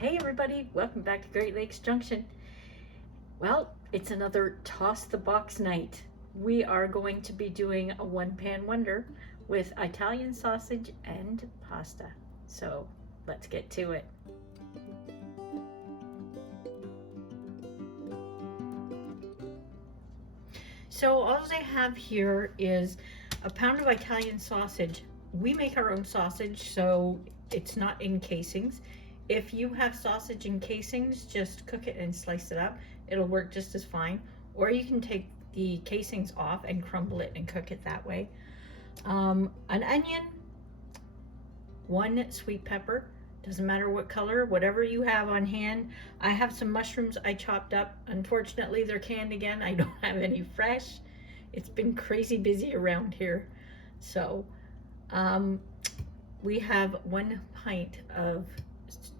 Hey everybody, welcome back to Great Lakes Junction. Well, it's another toss the box night. We are going to be doing a one pan wonder with Italian sausage and pasta. So let's get to it. So all I have here is a pound of Italian sausage. We make our own sausage, so it's not in casings. If you have sausage in casings, just cook it and slice it up. It'll work just as fine. Or you can take the casings off and crumble it and cook it that way. An onion, one sweet pepper, doesn't matter what color, whatever you have on hand. I have some mushrooms I chopped up. Unfortunately, they're canned again. I don't have any fresh. It's been crazy busy around here. So we have 1 pint of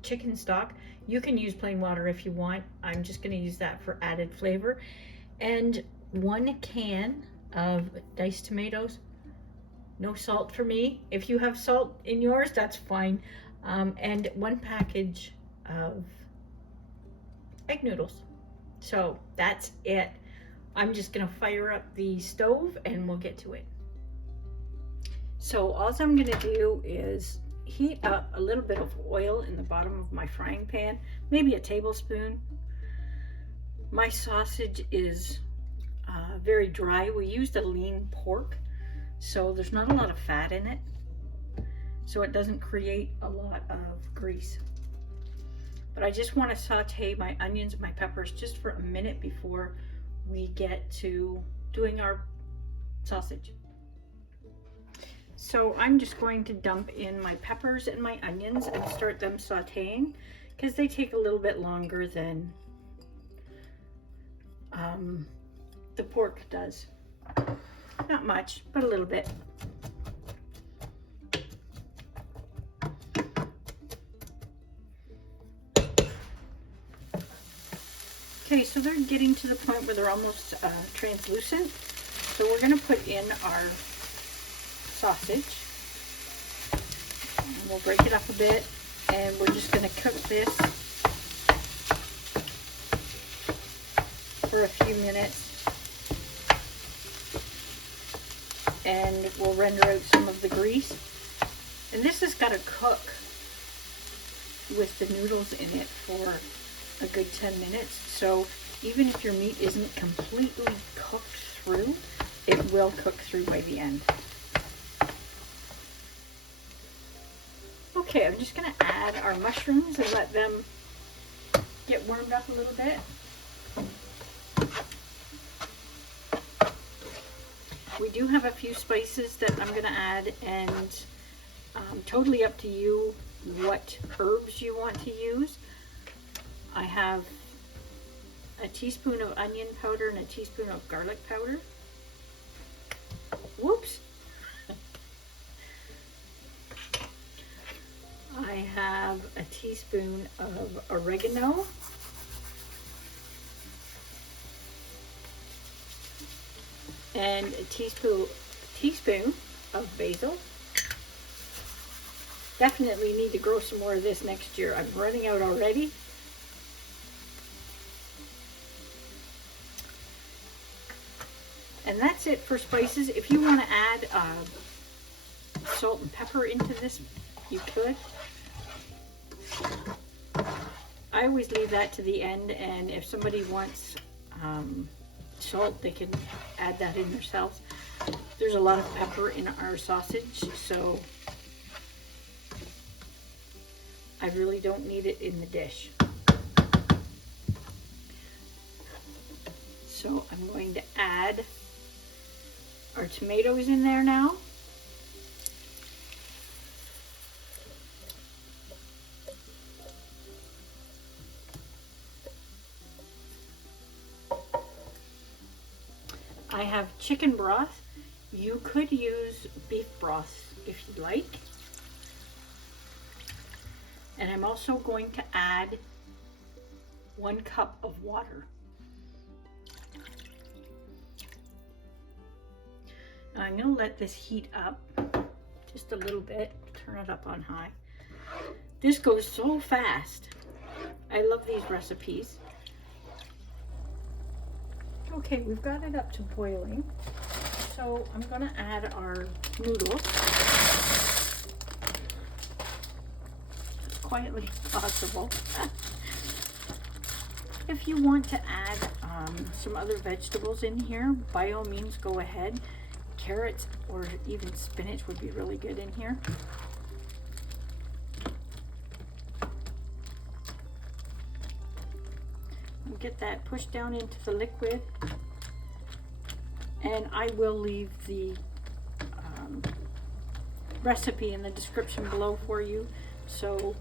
chicken stock. You can use plain water if you want. I'm just going to use that for added flavor. And 1 can of diced tomatoes. No salt for me. If you have salt in yours, that's fine. And 1 package of egg noodles. So that's it. I'm just going to fire up the stove and we'll get to it. So all I'm going to do is heat up a little bit of oil in the bottom of my frying pan, maybe a tablespoon. My sausage is very dry. We used a lean pork, so there's not a lot of fat in it, so it doesn't create a lot of grease. But I just want to saute my onions and my peppers just for a minute before we get to doing our sausage. So I'm just going to dump in my peppers and my onions and start them sauteing because they take a little bit longer than the pork does. Not much, but a little bit. Okay, so they're getting to the point where they're almost translucent. So we're going to put in our sausage. And we'll break it up a bit, and we're just going to cook this for a few minutes. And we'll render out some of the grease. And this has got to cook with the noodles in it for a good 10 minutes. So even if your meat isn't completely cooked through, it will cook through by the end. Okay, I'm just going to add our mushrooms and let them get warmed up a little bit. We do have a few spices that I'm going to add, and totally up to you what herbs you want to use. I have a teaspoon of onion powder and a teaspoon of garlic powder. Whoops! I have a teaspoon of oregano. And a teaspoon of basil. Definitely need to grow some more of this next year. I'm running out already. And that's it for spices. If you want to add salt and pepper into this, you could. I always leave that to the end, and if somebody wants salt, they can add that in themselves. There's a lot of pepper in our sausage, so I really don't need it in the dish. So I'm going to add our tomatoes in there now. I have chicken broth. You could use beef broth if you like. And I'm also going to add 1 cup of water. Now I'm going to let this heat up just a little bit. Turn it up on high. This goes so fast. I love these recipes. Okay, we've got it up to boiling. So I'm going to add our noodles as quietly as possible. If you want to add some other vegetables in here, by all means go ahead. Carrots or even spinach would be really good in here. Get that pushed down into the liquid, and I will leave the recipe in the description below for you, so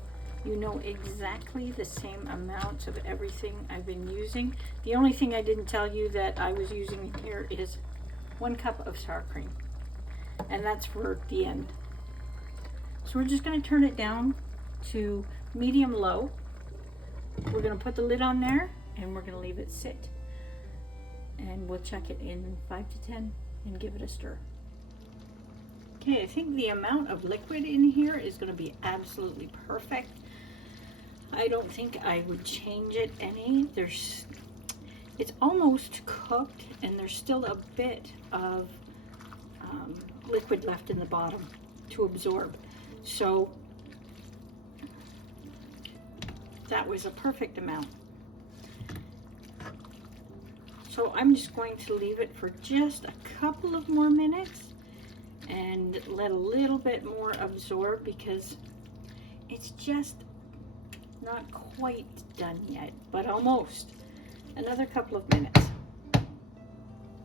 you know exactly the same amounts of everything I've been using. The only thing I didn't tell you that I was using here is 1 cup of sour cream, and that's for the end. So we're just going to turn it down to medium-low. We're going to put the lid on there, and we're going to leave it sit, and we'll check it in 5 to 10 and give it a stir. Okay, I think the amount of liquid in here is going to be absolutely perfect. I don't think I would change it any. It's almost cooked, and there's still a bit of liquid left in the bottom to absorb. So that was a perfect amount. So I'm just going to leave it for just a couple of more minutes and let a little bit more absorb, because it's just not quite done yet, but almost. Another couple of minutes.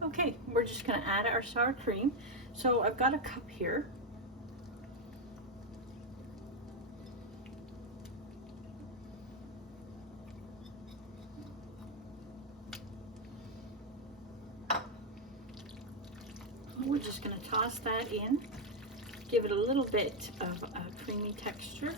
Okay, we're just going to add our sour cream. So I've got a cup here. We're just going to toss that in, give it a little bit of a creamy texture.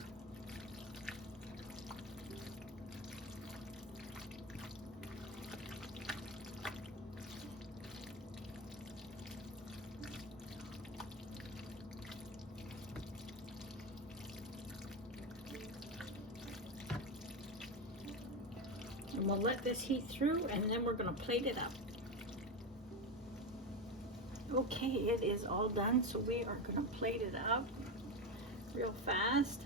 And we'll let this heat through, and then we're going to plate it up. Okay, it is all done, so we are going to plate it up real fast.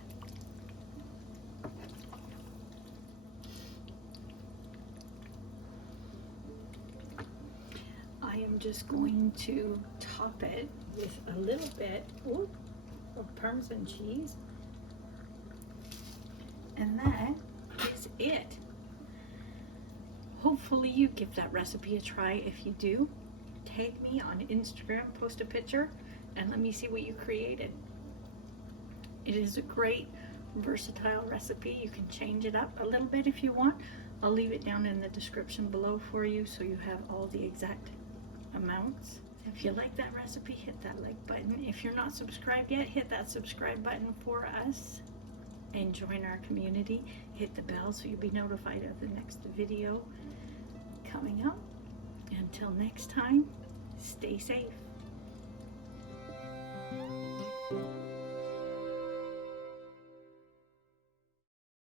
I am just going to top it with a little bit of Parmesan cheese, and that is it. Hopefully you give that recipe a try. If you do, tag me on Instagram, post a picture, and let me see what you created. It is a great, versatile recipe. You can change it up a little bit if you want. I'll leave it down in the description below for you so you have all the exact amounts. If you like that recipe, hit that like button. If you're not subscribed yet, hit that subscribe button for us and join our community. Hit the bell so you'll be notified of the next video coming up. Until next time, stay safe.